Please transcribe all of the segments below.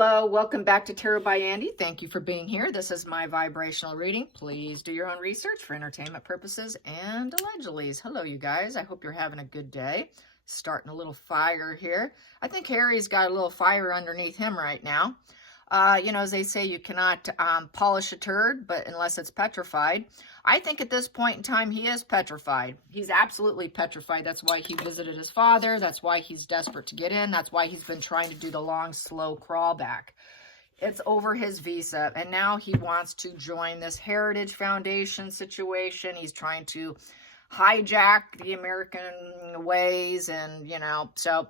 Hello, welcome back to Tarot by Andy. Thank you for being here. This is my vibrational reading. Please do your own research for entertainment purposes and allegedly. Hello, you guys. I hope you're having a good day. Starting a little fire here. I think Harry's got a little fire underneath him right now. As they say, you cannot polish a turd, but unless it's petrified. I think at this point in time, he is petrified. He's absolutely petrified. That's why he visited his father. That's why he's desperate to get in. That's why he's been trying to do the long, slow crawl back. It's over his visa, and now he wants to join this Heritage Foundation situation. He's trying to hijack the American ways, and, so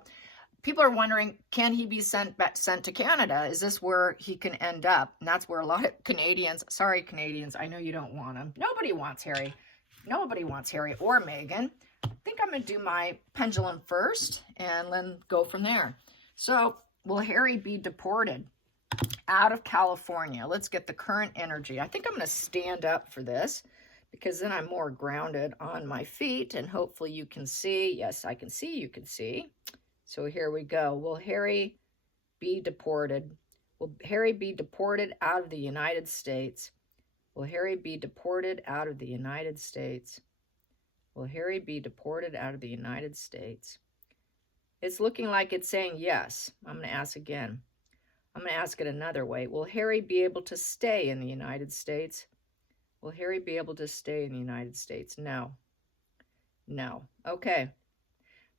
people are wondering, can he be sent to Canada? Is this where he can end up? And that's where a lot of Canadians, sorry Canadians, I know you don't want him. Nobody wants Harry. Nobody wants Harry or Meghan. I think I'm going to do my pendulum first and then go from there. So, will Harry be deported out of California? Let's get the current energy. I think I'm going to stand up for this because then I'm more grounded on my feet and hopefully you can see. Yes, I can see. You can see. So here we go. Will Harry be deported? Will Harry be deported out of the United States? Will Harry be deported out of the United States? Will Harry be deported out of the United States? It's looking like it's saying yes. I'm going to ask again. I'm going to ask it another way. Will Harry be able to stay in the United States? Will Harry be able to stay in the United States? No. No. Okay.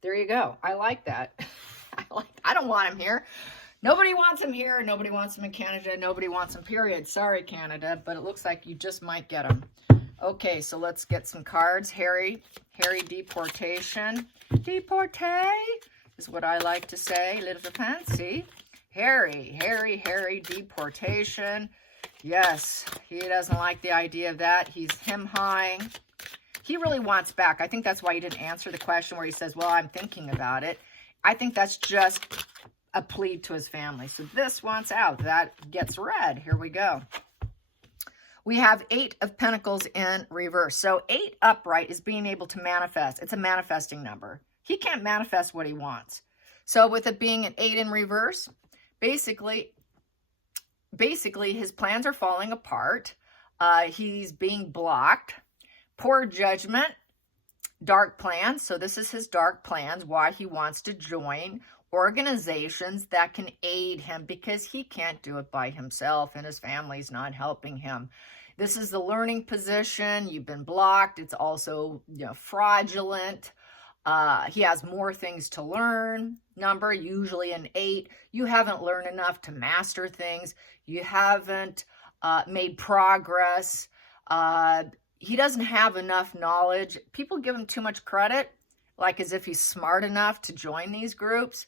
There you go. I like that. I don't want him here. Nobody wants him here. Nobody wants him in Canada. Nobody wants him, period. Sorry, Canada, but it looks like you just might get him. Okay, so let's get some cards. Harry deportation. Deportee is what I like to say. Little fancy. Harry deportation. Yes, he doesn't like the idea of that. He's him-hawing. He really wants back. I think that's why he didn't answer the question where he says, well, I'm thinking about it. I think that's just a plea to his family. So this wants out. That gets read. Here we go. We have 8 of Pentacles in reverse. So 8 upright is being able to manifest. It's a manifesting number. He can't manifest what he wants. So with it being an 8 in reverse, basically his plans are falling apart. He's being blocked. Poor judgment, dark plans. So this is his dark plans, why he wants to join organizations that can aid him because he can't do it by himself and his family's not helping him. This is the learning position. You've been blocked. It's also fraudulent. He has more things to learn. Number, usually an 8. You haven't learned enough to master things. You haven't made progress. He doesn't have enough knowledge. People give him too much credit, like as if he's smart enough to join these groups.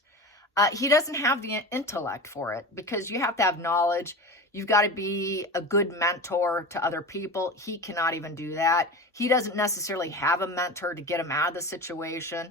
He doesn't have the intellect for it because you have to have knowledge. You've got to be a good mentor to other people. He cannot even do that. He doesn't necessarily have a mentor to get him out of the situation.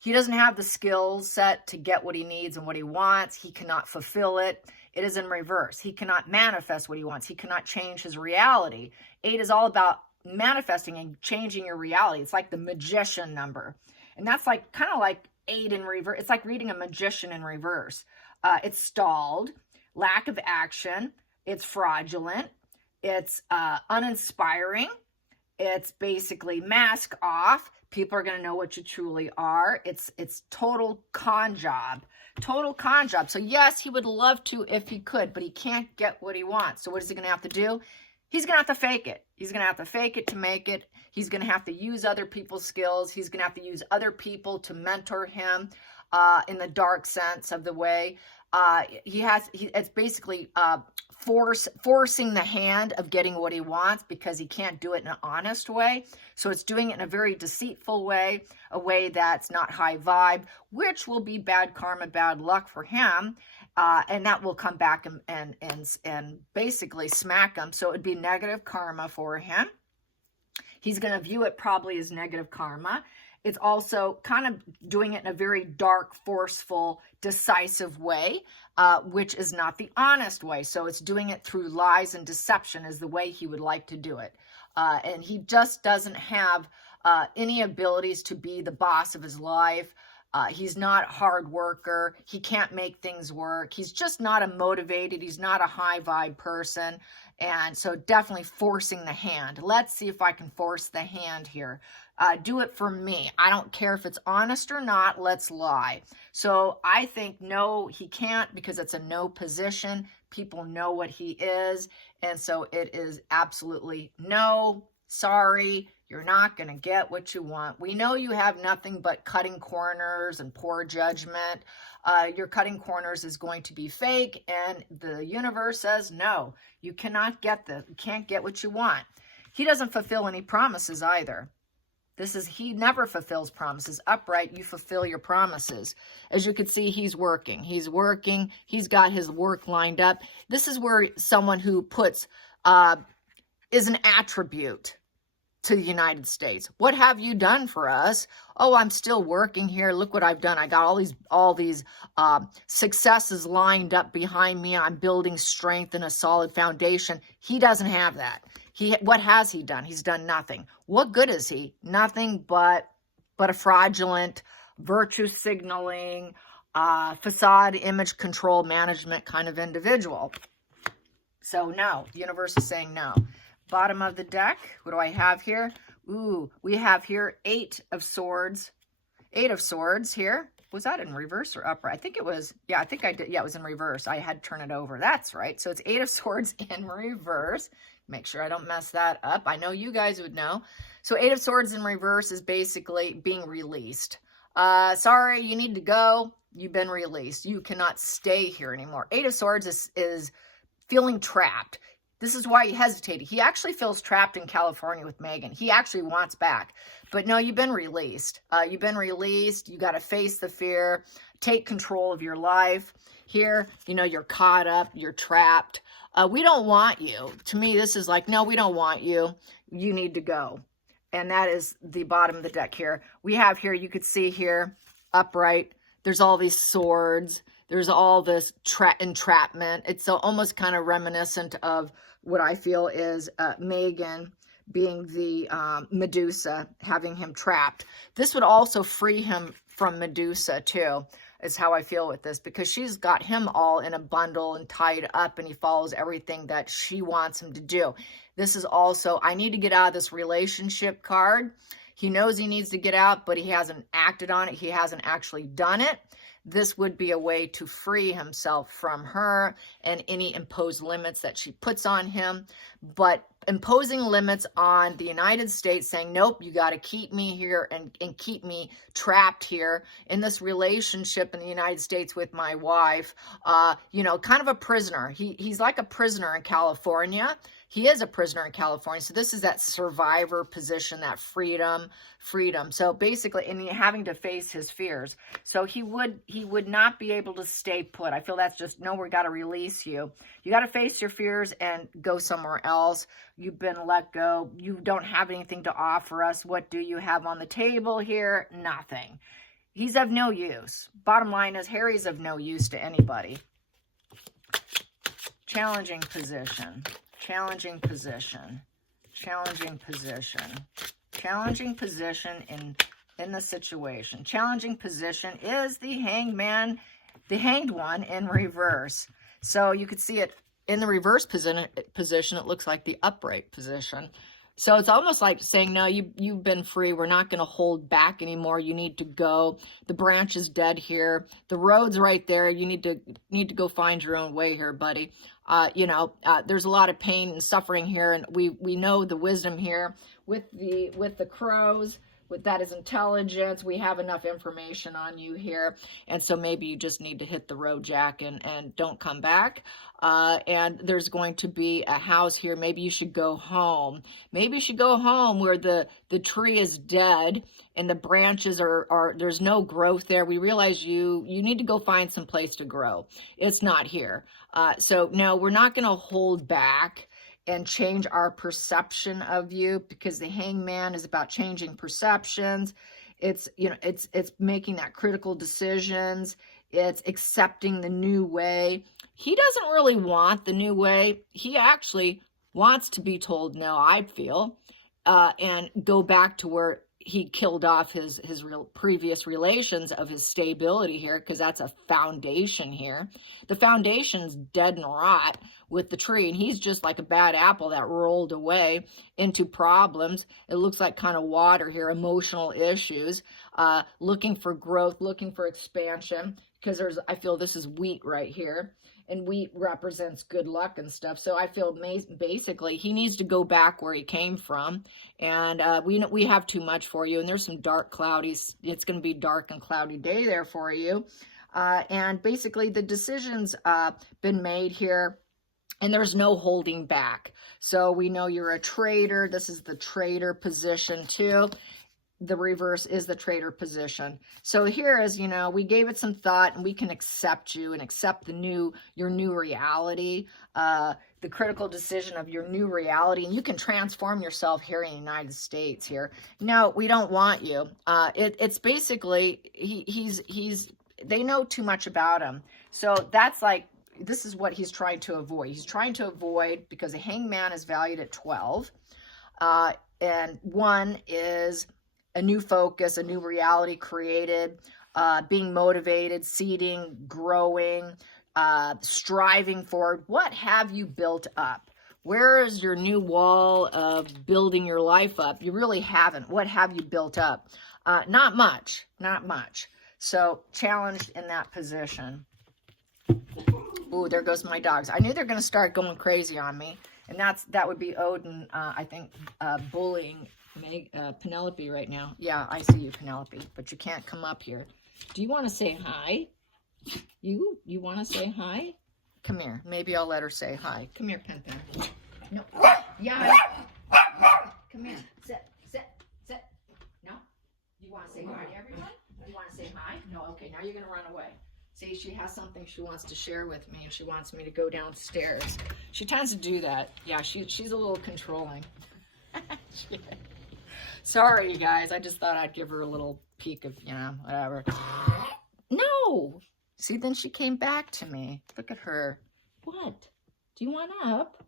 He doesn't have the skill set to get what he needs and what he wants. He cannot fulfill it. It is in reverse. He cannot manifest what he wants. He cannot change his reality. 8 is all about manifesting and changing your reality. It's like the magician number. And that's like kind of like 8 in reverse. It's like reading a magician in reverse. It's stalled, lack of action. It's fraudulent. It's uninspiring. It's basically mask off. People are going to know what you truly are. It's total con job. Total con job. So yes, he would love to if he could, but he can't get what he wants. So what is he going to have to do? He's going to have to fake it. He's going to have to fake it to make it. He's going to have to use other people's skills. He's going to have to use other people to mentor him in the dark sense of the way. It's basically forcing the hand of getting what he wants because he can't do it in an honest way. So it's doing it in a very deceitful way, a way that's not high vibe, which will be bad karma, bad luck for him. And that will come back and basically smack him. So it would be negative karma for him. He's going to view it probably as negative karma. It's also kind of doing it in a very dark, forceful, decisive way, which is not the honest way. So it's doing it through lies and deception is the way he would like to do it. And he just doesn't have any abilities to be the boss of his life. He's not a hard worker. He can't make things work. He's just not a motivated. He's not a high vibe person. And so definitely forcing the hand. Let's see if I can force the hand here. Do it for me. I don't care if it's honest or not. Let's lie. So I think no, he can't, because it's a no position. People know what he is. And so it is absolutely no, sorry. You're not going to get what you want. We know you have nothing but cutting corners and poor judgment. Your cutting corners is going to be fake, and the universe says, no, you cannot get this. You can't get what you want. He doesn't fulfill any promises either. He never fulfills promises. Upright, you fulfill your promises. As you can see, he's working. He's working. He's got his work lined up. This is where someone who puts, is an attribute to the United States. What have you done for us? Oh, I'm still working here. Look what I've done. I got all these successes lined up behind me. I'm building strength and a solid foundation. He doesn't have that. What has he done? He's done nothing. What good is he? Nothing but a fraudulent, virtue signaling, facade image control management kind of individual. So no, the universe is saying no. Bottom of the deck, what do I have here? Ooh, we have here 8 of Swords. 8 of Swords here. Was that in reverse or upright? I think it was, yeah, I think I did. Yeah, it was in reverse. I had to turn it over. That's right. So it's 8 of Swords in reverse. Make sure I don't mess that up. I know you guys would know. So 8 of Swords in reverse is basically being released. Sorry, you need to go. You've been released. You cannot stay here anymore. 8 of Swords is feeling trapped. This is why he hesitated. He actually feels trapped in California with Megan. He actually wants back. But no, you've been released. You've been released. You got to face the fear. Take control of your life. Here, you know, you're caught up. You're trapped. We don't want you. To me, this is like, no, we don't want you. You need to go. And that is the bottom of the deck here. We have here, you could see here, upright. There's all these swords. There's all this entrapment. It's almost kind of reminiscent of what I feel is Megan being the Medusa, having him trapped. This would also free him from Medusa too, is how I feel with this, because she's got him all in a bundle and tied up, and he follows everything that she wants him to do. This is also, I need to get out of this relationship card. He knows he needs to get out, but he hasn't acted on it. He hasn't actually done it. This would be a way to free himself from her and any imposed limits that she puts on him. But imposing limits on the United States, saying, nope, you got to keep me here and keep me trapped here in this relationship in the United States with my wife, you know, kind of a prisoner. He's like a prisoner in California. He is a prisoner in California. So this is that survivor position, that freedom. So basically, and having to face his fears. So he would not be able to stay put. I feel that's just, no, we got to release you. You got to face your fears and go somewhere else. You've been let go. You don't have anything to offer us. What do you have on the table here? Nothing. He's of no use. Bottom line is, Harry's of no use to anybody. Challenging position. Challenging position. Challenging position. Challenging position in the situation. Challenging position is the hangman, the hanged one in reverse. So you could see it in the reverse position. It looks like the upright position. So it's almost like saying, no, you've been free. We're not going to hold back anymore. You need to go. The branch is dead here. The road's right there. You need to go find your own way here, buddy. You know, there's a lot of pain and suffering here, and we know the wisdom here with the crows. With that is intelligence. We have enough information on you here. And so maybe you just need to hit the road, Jack, and don't come back. And there's going to be a house here. Maybe you should go home. Maybe you should go home where the tree is dead and the branches are there's no growth there. We realize you need to go find some place to grow. It's not here. So no, we're not going to hold back and change our perception of you, because the hangman is about changing perceptions. It's, you know, it's making that critical decisions. It's accepting the new way. He doesn't really want the new way. He actually wants to be told no, I feel, and go back to where he killed off his real previous relations of his stability here, because that's a foundation here. The foundation's dead and rot with the tree, and he's just like a bad apple that rolled away into problems. It looks like kind of water here, emotional issues, looking for growth, looking for expansion, because I feel this is wheat right here. And wheat represents good luck and stuff. So I feel basically he needs to go back where he came from. And we have too much for you. And there's some dark, cloudy, it's going to be dark and cloudy day there for you. And basically the decision's been made here. And there's no holding back. So we know you're a trader. This is the trader position too. The reverse is the trader position. So here is, we gave it some thought, and we can accept you and accept your new reality, the critical decision of your new reality, and you can transform yourself here in the United States here. No, we don't want you. It's basically, they know too much about him. So that's like, this is what he's trying to avoid. He's trying to avoid, because the hangman is valued at 12. And 1 is a new focus, a new reality created, being motivated, seeding, growing, striving forward. What have you built up? Where is your new wall of building your life up? You really haven't. What have you built up? Not much, not much. So challenged in that position. Ooh, there goes my dogs. I knew they're going to start going crazy on me. And that would be Odin, I think, bullying Penelope right now. Yeah, I see you, Penelope, but you can't come up here. Do you want to say hi? You want to say hi? Come here. Maybe I'll let her say hi. Come here, Pen Pen. No. Yeah. Come here. Sit. No? You want to say hi to everyone? You want to say hi? No. Okay, now you're going to run away. See, she has something she wants to share with me, and she wants me to go downstairs. She tends to do that. Yeah, she's a little controlling. Sorry, you guys. I just thought I'd give her a little peek of, whatever. No. See, then she came back to me. Look at her. What? Do you want up?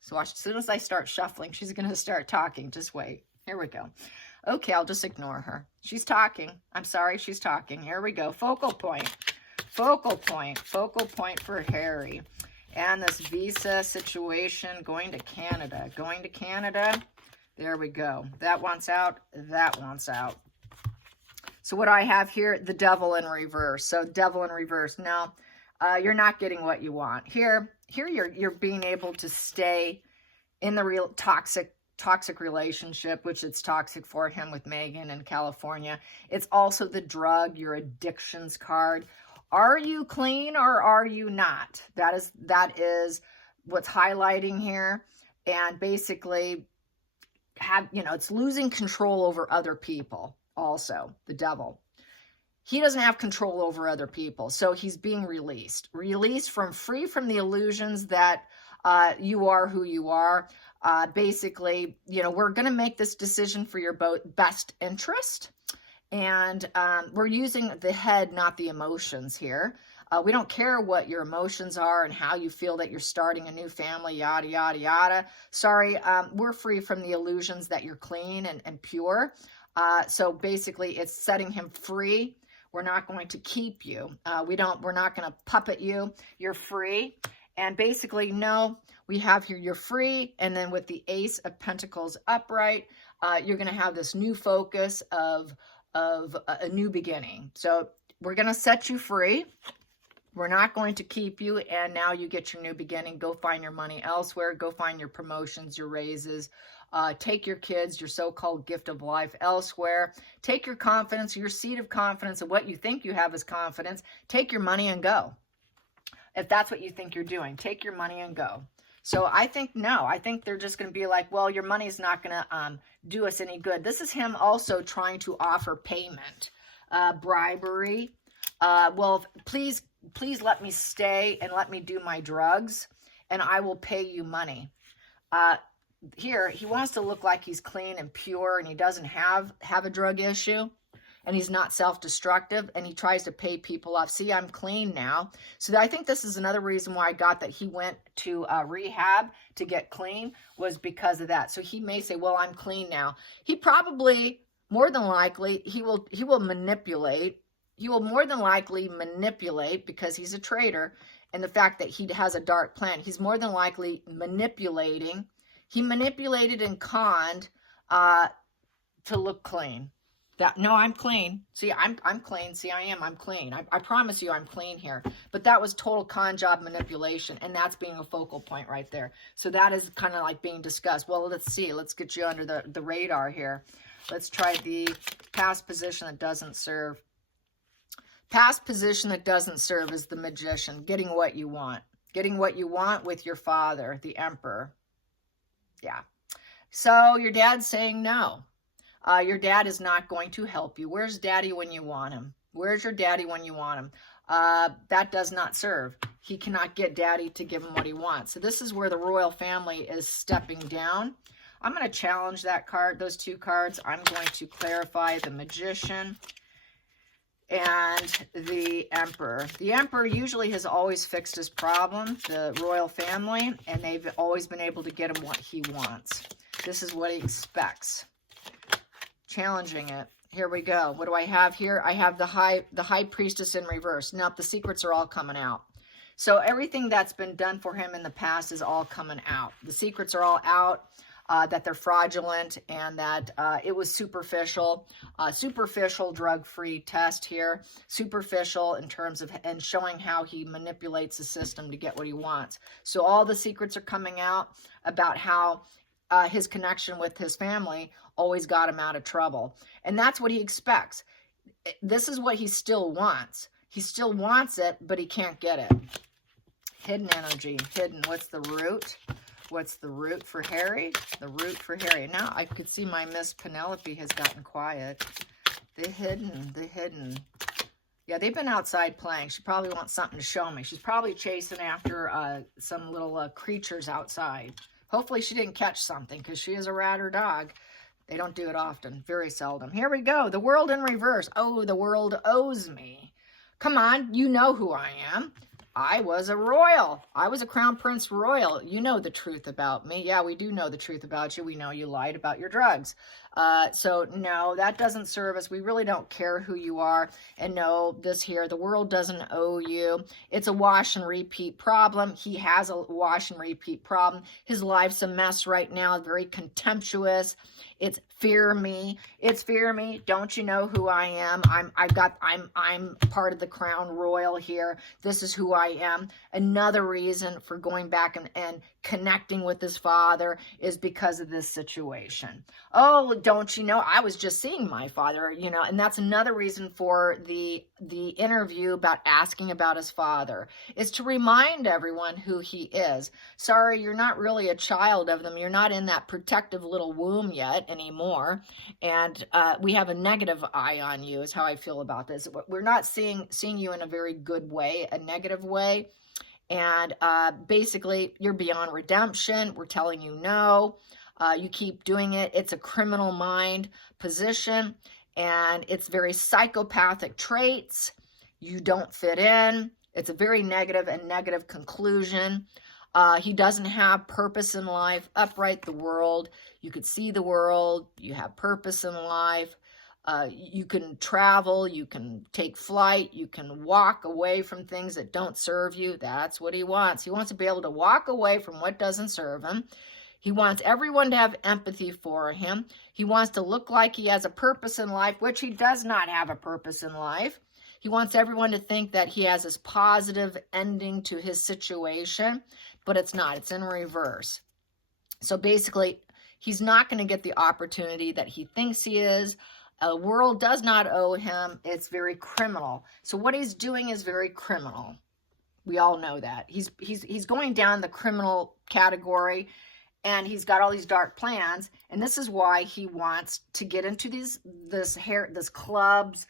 So watch, as soon as I start shuffling, she's going to start talking. Just wait. Here we go. Okay, I'll just ignore her. She's talking. I'm sorry, she's talking. Here we go. Focal point. Focal point. Focal point for Harry. And this visa situation, going to Canada. Going to Canada. There we go. That wants out. That wants out. So what I have here, the devil in reverse. So devil in reverse. Now, you're not getting what you want. Here you're being able to stay in the real toxic relationship, which it's toxic for him with Megan in California. It's also the drug, your addictions card. Are you clean or are you not? That is what's highlighting here. And basically, it's losing control over other people. Also, the devil. He doesn't have control over other people. So he's being released. Free from the illusions that you are who you are. Basically, we're going to make this decision for your best interest. And we're using the head, not the emotions here. We don't care what your emotions are and how you feel that you're starting a new family, yada, yada, yada. Sorry, we're free from the illusions that you're clean and pure. So basically, it's setting him free. We're not going to keep you. We're not going to puppet you. You're free. And basically, no, we have here, you're free. And then with the Ace of Pentacles upright, you're going to have this new focus of a new beginning. So we're going to set you free. We're not going to keep you. And now you get your new beginning. Go find your money elsewhere. Go find your promotions, your raises. Take your kids, your so-called gift of life elsewhere. Take your confidence, your seed of confidence of what you think you have as confidence. Take your money and go. If that's what you think you're doing, take your money and go. So I think, no, I think they're just going to be like, well, your money's not going to do us any good. This is him also trying to offer payment, bribery. Well, please let me stay and let me do my drugs and I will pay you money. Here, he wants to look like he's clean and pure and he doesn't have a drug issue. and he's not self-destructive, and he tries to pay people off. See, I'm clean now. So I think this is another reason why I got that he went to rehab to get clean, was because of that. So he may say, well, I'm clean now. He probably, more than likely, he will manipulate. He will more than likely manipulate, because he's a traitor, and the fact that he has a dark plan. He's more than likely manipulating. He manipulated and conned to look clean. That, no, I'm clean. See, I'm clean. See, I'm clean. I promise you I'm clean here. But that was total con job manipulation, and that's being a focal point right there. So that is kind of like being discussed. Well, let's see. Let's get you under the radar here. Let's try the past position that doesn't serve. Past position that doesn't serve is the Magician, getting what you want. Getting what you want with your father, the Emperor. Yeah. So your dad's saying no. Your dad is not going to help you. Where's daddy when you want him? Where's your daddy when you want him? That does not serve. He cannot get daddy to give him what he wants. So this is where the royal family is stepping down. I'm going to challenge that card, those two cards. I'm going to clarify the Magician and the Emperor. The Emperor usually has always fixed his problem, the royal family, and they've always been able to get him what he wants. This is what he expects. Challenging it. Here we go. What do I have here? I have the high priestess in reverse. Now the secrets are all coming out. So everything that's been done for him in the past is all coming out. The secrets are all out, that they're fraudulent, and that it was superficial. Superficial drug-free test here. Superficial in terms of, and showing how he manipulates the system to get what he wants. So all the secrets are coming out about how his connection with his family always got him out of trouble. And that's what he expects. This is what he still wants. He still wants it, but he can't get it. Hidden energy. Hidden. What's the root? What's the root for Harry? The root for Harry. Now I could see my Miss Penelope has gotten quiet. The hidden. The hidden. Yeah, they've been outside playing. She probably wants something to show me. She's probably chasing after some little creatures outside. Hopefully she didn't catch something, because she is a rat or dog. They don't do it often. Very seldom. Here we go. The world in reverse. Oh, the world owes me. Come on. You know who I am. I was a royal. I was a crown prince royal. You know the truth about me. Yeah, we do know the truth about you. We know you lied about your drugs. So no, that doesn't serve us. We really don't care who you are. And no, this here, the world doesn't owe you. It's a wash and repeat problem. He has a wash and repeat problem. His life's a mess right now, very contemptuous. It's fear me. It's fear me. Don't you know who I am? I'm part of the crown royal here. This is who I am. Another reason for going back and connecting with his father is because of this situation. Oh, don't you know? I was just seeing my father, you know, and that's another reason for the interview about asking about his father, is to remind everyone who he is. Sorry, you're not really a child of them. You're not in that protective little womb yet anymore. And we have a negative eye on you is how I feel about this. We're not seeing you in a very good way, a negative way. And basically, you're beyond redemption. We're telling you no. You keep doing it. It's a criminal mind position, and it's very psychopathic traits. You don't fit in. It's a very negative and negative conclusion. He doesn't have purpose in life. Upright the world. You could see the world. You have purpose in life. You can travel, you can take flight, you can walk away from things that don't serve you. That's what he wants. He wants to be able to walk away from what doesn't serve him. He wants everyone to have empathy for him. He wants to look like he has a purpose in life, which he does not have a purpose in life. He wants everyone to think that he has this positive ending to his situation, but it's not. It's in reverse. So basically, he's not going to get the opportunity that he thinks he is. The world does not owe him. It's very criminal. So what he's doing is very criminal. We all know that. He's going down the criminal category, and he's got all these dark plans. And this is why he wants to get into these clubs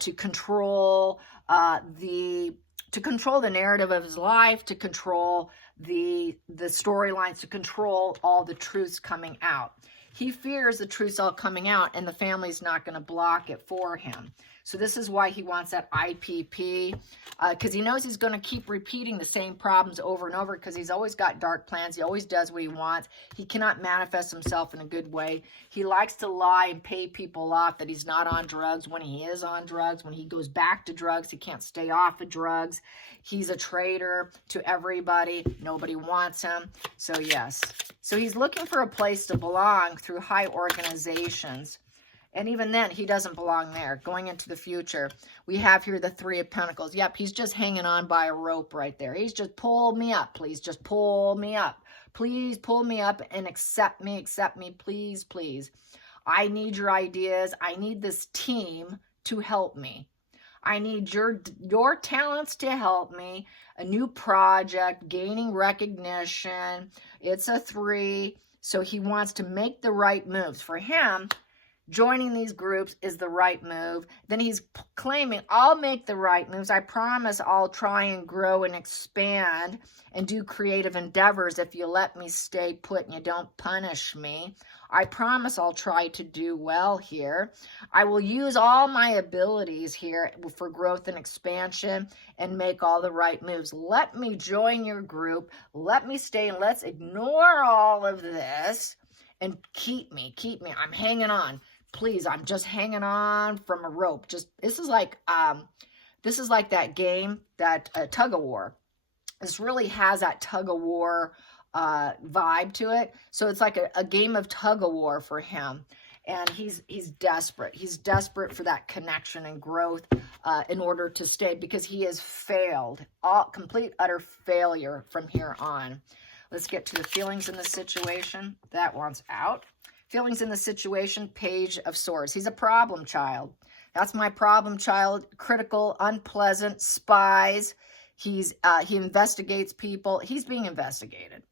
to control the narrative of his life, to control the storylines, to control all the truths coming out. He fears the truth's all coming out and the family's not going to block it for him. So this is why he wants that IPP, because he knows he's going to keep repeating the same problems over and over because he's always got dark plans. He always does what he wants. He cannot manifest himself in a good way. He likes to lie and pay people off that he's not on drugs when he is on drugs. When he goes back to drugs, he can't stay off of drugs. He's a traitor to everybody. Nobody wants him. So yes. So he's looking for a place to belong through high organizations. And even then, he doesn't belong there. Going into the future, we have here the Three of Pentacles. Yep, he's just hanging on by a rope right there. He's just, pull me up, please. Just pull me up. Please pull me up and accept me, please, please. I need your ideas. I need this team to help me. I need your talents to help me. A new project, gaining recognition. It's a 3. So he wants to make the right moves. For him, joining these groups is the right move. Then he's claiming, I'll make the right moves. I promise I'll try and grow and expand and do creative endeavors if you let me stay put and you don't punish me. I promise I'll try to do well here. I will use all my abilities here for growth and expansion and make all the right moves. Let me join your group. Let me stay and let's ignore all of this and keep me. I'm hanging on. Please, I'm just hanging on from a rope. This is like that game, that tug of war. This really has that tug of war vibe to it. So it's like a game of tug of war for him. And he's desperate. He's desperate for that connection and growth in order to stay, because he has failed. Complete, utter failure from here on. Let's get to the feelings in the situation. That one's out. Feelings in the situation, Page of Swords. He's a problem child. That's my problem child. Critical, unpleasant, spies. He investigates people. He's being investigated.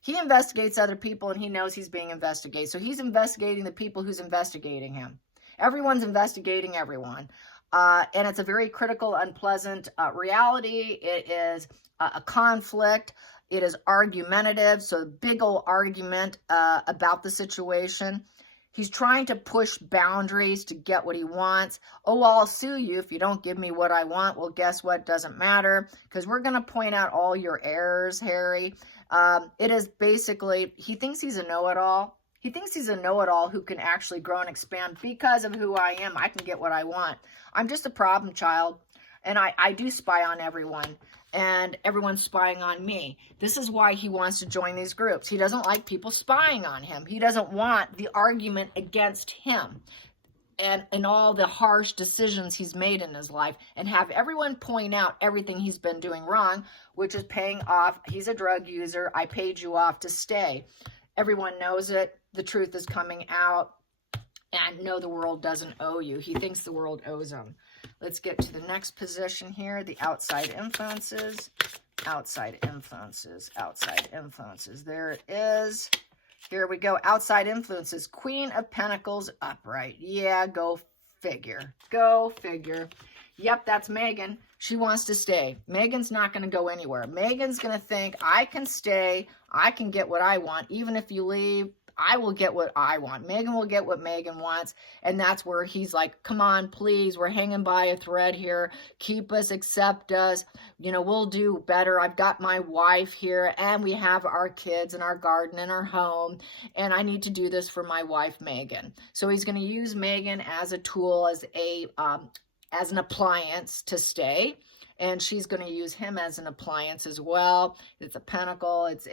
He investigates other people and he knows he's being investigated. So he's investigating the people who's investigating him. Everyone's investigating everyone. And it's a very critical, unpleasant reality. It is a conflict. It is argumentative, so a big old argument about the situation. He's trying to push boundaries to get what he wants. Oh, I'll sue you if you don't give me what I want. Well, guess what? Doesn't matter, because we're going to point out all your errors, Harry. It is basically, he thinks he's a know-it-all. He thinks he's a know-it-all who can actually grow and expand because of who I am. I can get what I want. I'm just a problem child, and I do spy on everyone. And everyone's spying on me. This is why he wants to join these groups. He doesn't like people spying on him. He doesn't want the argument against him and all the harsh decisions he's made in his life, and have everyone point out everything he's been doing wrong, which is paying off. He's a drug user. I paid you off to stay. Everyone knows it. The truth is coming out. And no, the world doesn't owe you. He thinks the world owes him. Let's get to the next position here, the outside influences. Outside influences, outside influences. There it is. Here we go. Outside influences. Queen of Pentacles upright. Yeah, go figure. Go figure. Yep, that's Megan. She wants to stay. Megan's not going to go anywhere. Megan's going to think, I can stay. I can get what I want. Even if you leave, I will get what I want. Megan will get what Megan wants. And that's where he's like, come on, please. We're hanging by a thread here. Keep us, accept us. You know, we'll do better. I've got my wife here and we have our kids and our garden and our home. And I need to do this for my wife, Megan. So he's going to use Megan as a tool, as an appliance to stay. And she's going to use him as an appliance as well. It's a pentacle. It's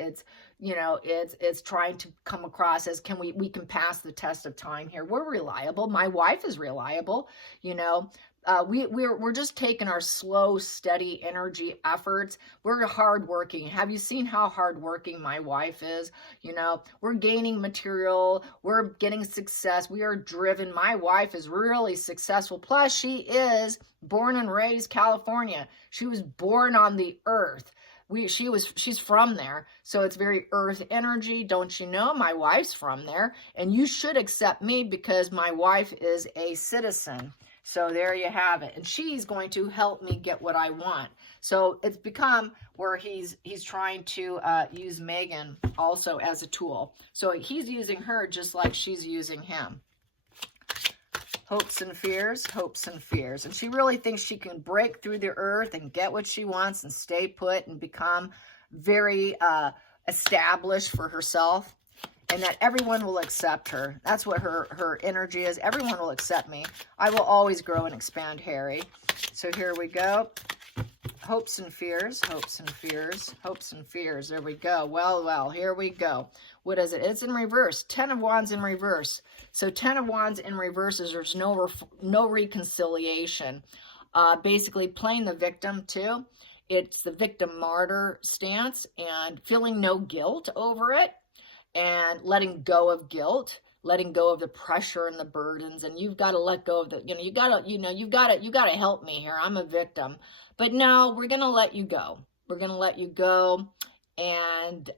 you know, it's trying to come across as, we can pass the test of time here. We're reliable. My wife is reliable. You know, we're just taking our slow, steady energy efforts. We're hardworking. Have you seen how hardworking my wife is? You know, we're gaining material. We're getting success. We are driven. My wife is really successful. Plus, she is born and raised California. She was born on the earth. She's from there, so it's very earth energy. Don't you know? My wife's from there, and you should accept me because my wife is a citizen. So there you have it. And she's going to help me get what I want. So it's become where he's trying to use Megan also as a tool. So he's using her just like she's using him. Hopes and fears, hopes and fears. And she really thinks she can break through the earth and get what she wants and stay put and become very established for herself. And that everyone will accept her. That's what her energy is. Everyone will accept me. I will always grow and expand, Harry. So here we go. Hopes and fears, hopes and fears, hopes and fears. There we go. Well, here we go. What is it? It's in reverse. 10 of Wands in reverse. So 10 of Wands in reverse is there's no reconciliation. Basically playing the victim too. It's the victim martyr stance and feeling no guilt over it. And letting go of guilt, letting go of the pressure and the burdens, and you've got to let go of the, you've got to help me here. I'm a victim, but no, we're gonna let you go. We're gonna let you go, and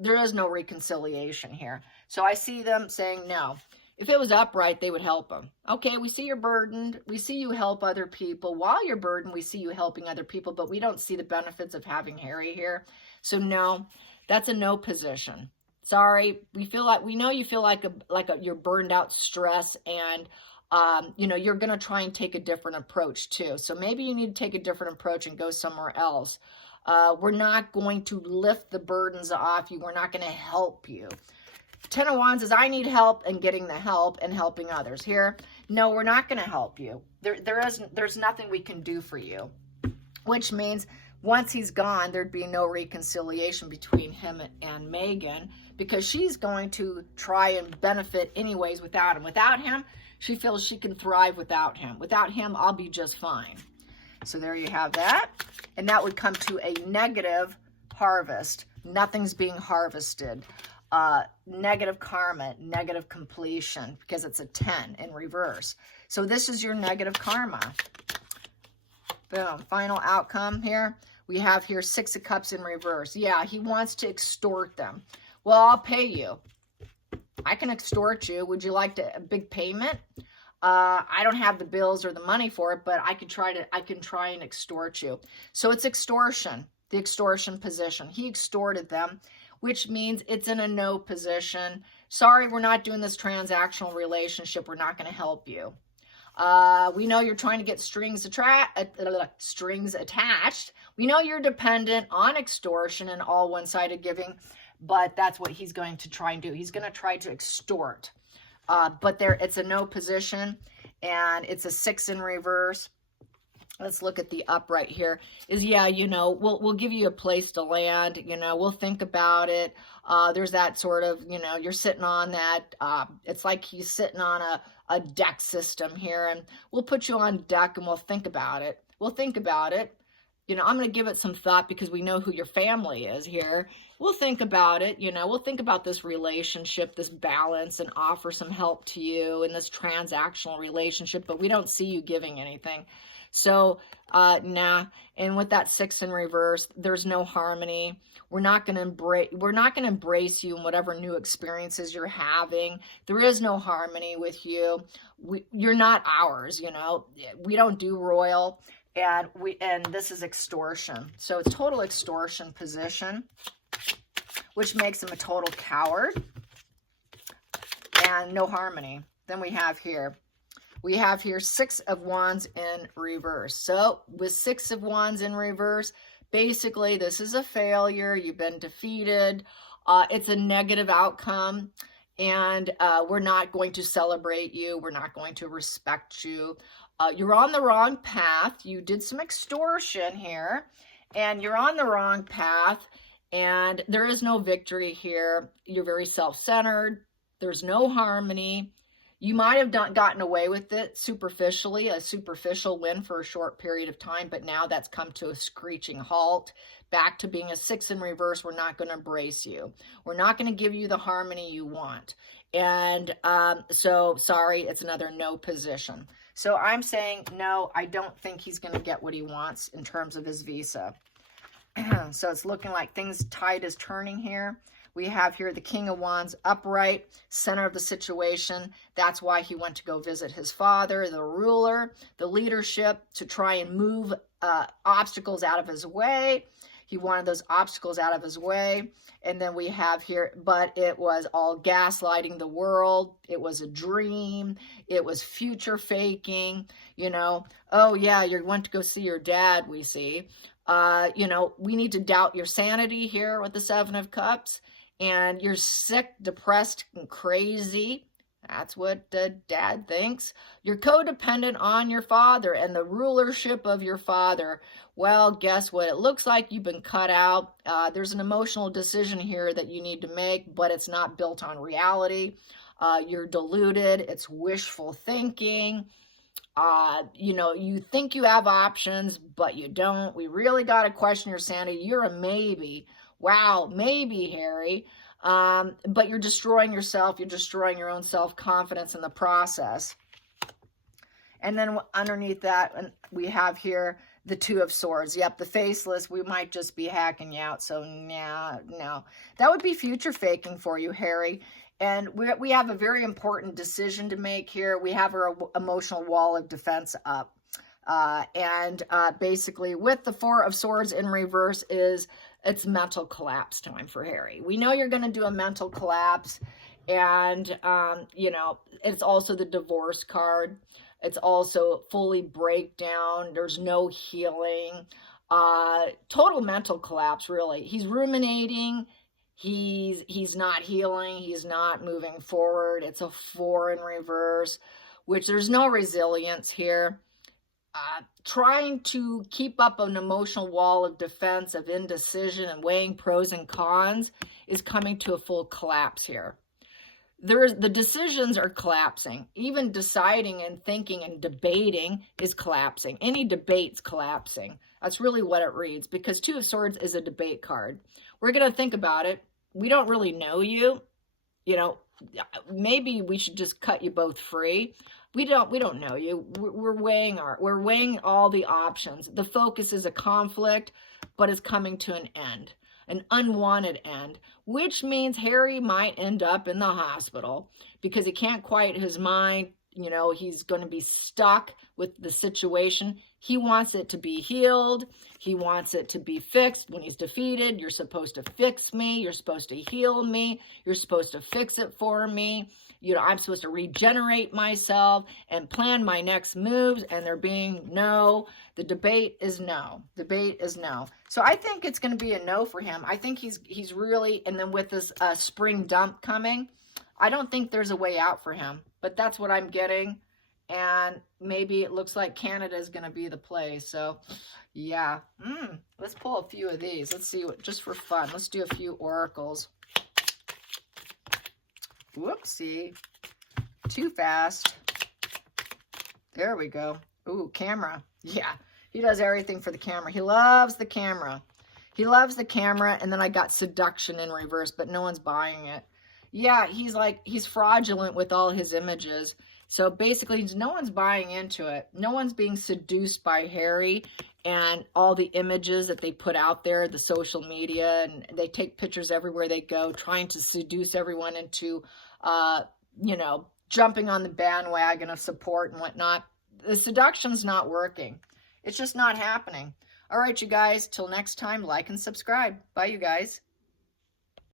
there is no reconciliation here. So I see them saying no. If it was upright, they would help them. Okay, we see you're burdened. We see you help other people. While you're burdened, we see you helping other people, but we don't see the benefits of having Harry here. So no, that's a no position. Sorry, we know you feel like you're burned out, stress, and you're going to try and take a different approach too. So maybe you need to take a different approach and go somewhere else. We're not going to lift the burdens off you. We're not going to help you. 10 of Wands is I need help and getting the help and helping others. Here, no, we're not going to help you. There's nothing we can do for you, which means once he's gone, there'd be no reconciliation between him and Megan, because she's going to try and benefit anyways without him. Without him, she feels she can thrive without him. Without him, I'll be just fine. So there you have that. And that would come to a negative harvest. Nothing's being harvested. Negative karma, negative completion, because it's a 10 in reverse. So this is your negative karma. Boom. Final outcome here. We have here 6 of Cups in reverse. Yeah, he wants to extort them. Well, I'll pay you. I can extort you. Would you like a big payment? I don't have the bills or the money for it, but I can try and extort you. So it's extortion, the extortion position. He extorted them, which means it's in a no position. Sorry, we're not doing this transactional relationship. We're not going to help you. We know you're trying to get strings attached. We know you're dependent on extortion and all one-sided giving, but that's what he's going to try and do. He's going to try to extort. But it's a no position, and it's a 6 in reverse. Let's look at the upright here. Yeah, we'll give you a place to land. We'll think about it. There's that sort of, you're sitting on that. It's like he's sitting on a deck system here, and we'll put you on deck and we'll think about it. We'll think about it. I'm going to give it some thought because we know who your family is here. We'll think about it. We'll think about this relationship, this balance, and offer some help to you in this transactional relationship, but we don't see you giving anything. So, nah. And with that 6 in reverse, there's no harmony. We're not going to embrace you in whatever new experiences you're having. There is no harmony with you. You're not ours, We don't do royal, and this is extortion. So it's total extortion position, which makes him a total coward, and no harmony. Then we have here 6 of Wands in reverse. So with 6 of Wands in reverse, basically this is a failure. You've been defeated. It's a negative outcome, and we're not going to celebrate you. We're not going to respect you. You're on the wrong path. You did some extortion here, and you're on the wrong path, and there is no victory here. You're very self-centered. There's no harmony. You might have gotten away with it superficially, a superficial win for a short period of time, but now that's come to a screeching halt. Back to being a 6 in reverse. We're not going to embrace you. We're not going to give you the harmony you want. And so, sorry, it's another no position. So I'm saying, no, I don't think he's going to get what he wants in terms of his visa. So it's looking like things, tide is turning here. We have here the King of Wands upright, center of the situation. That's why he went to go visit his father, the ruler, the leadership, to try and move obstacles out of his way. He wanted those obstacles out of his way. And then we have here, but it was all gaslighting the world. It was a dream. It was future faking. You know, oh yeah, you went to go see your dad, we see. You know, we need to doubt your sanity here with the Seven of Cups. And you're sick, depressed, and crazy. That's what dad thinks. You're codependent on your father and the rulership of your father. Well, guess what? It looks like you've been cut out. There's an emotional decision here that you need to make, but it's not built on reality. You're deluded. It's wishful thinking. You know, you think you have options, but you don't. We really got to question your sanity. You're a maybe. Wow, maybe, Harry. But you're destroying yourself. You're destroying your own self-confidence in the process. And then underneath that, we have here the Two of Swords. Yep, the faceless. We might just be hacking you out. So, no. That would be future faking for you, Harry. And we have a very important decision to make here. We have our emotional wall of defense up. Basically, with the Four of Swords in reverse it's mental collapse time for Harry. We know you're going to do a mental collapse. And, you know, it's also the divorce card. It's also fully breakdown. There's no healing. Total mental collapse, really. He's ruminating. He's not healing. He's not moving forward. It's a 4 in reverse, which there's no resilience here. Trying to keep up an emotional wall of defense, of indecision, and weighing pros and cons is coming to a full collapse here. The decisions are collapsing. Even deciding and thinking and debating is collapsing. Any debate's collapsing. That's really what it reads, because Two of Swords is a debate card. We're going to think about it. We don't really know you. You know, maybe we should just cut you both free. We don't know you. We're weighing all the options. The focus is a conflict, but it's coming to an end, an unwanted end, which means Harry might end up in the hospital because he can't quiet his mind. You know, he's going to be stuck with the situation. He wants it to be healed. He wants it to be fixed. When he's defeated, you're supposed to fix me. You're supposed to heal me. You're supposed to fix it for me. You know, I'm supposed to regenerate myself and plan my next moves, and there being no. The debate is no. Debate is no. So I think it's going to be a no for him. I think he's really, and then with this spring dump coming, I don't think there's a way out for him. But that's what I'm getting. And maybe it looks like Canada is going to be the place. So, yeah. Let's pull a few of these. Let's see, just for fun. Let's do a few oracles. Whoopsie. Too fast. There we go. Ooh, camera. Yeah. He does everything for the camera. He loves the camera. He loves the camera. And then I got seduction in reverse, but no one's buying it. Yeah, he's fraudulent with all his images. So basically, no one's buying into it. No one's being seduced by Harry and all the images that they put out there, the social media, and they take pictures everywhere they go, trying to seduce everyone into, you know, jumping on the bandwagon of support and whatnot. The seduction's not working. It's just not happening. All right, you guys, till next time, like and subscribe. Bye, you guys.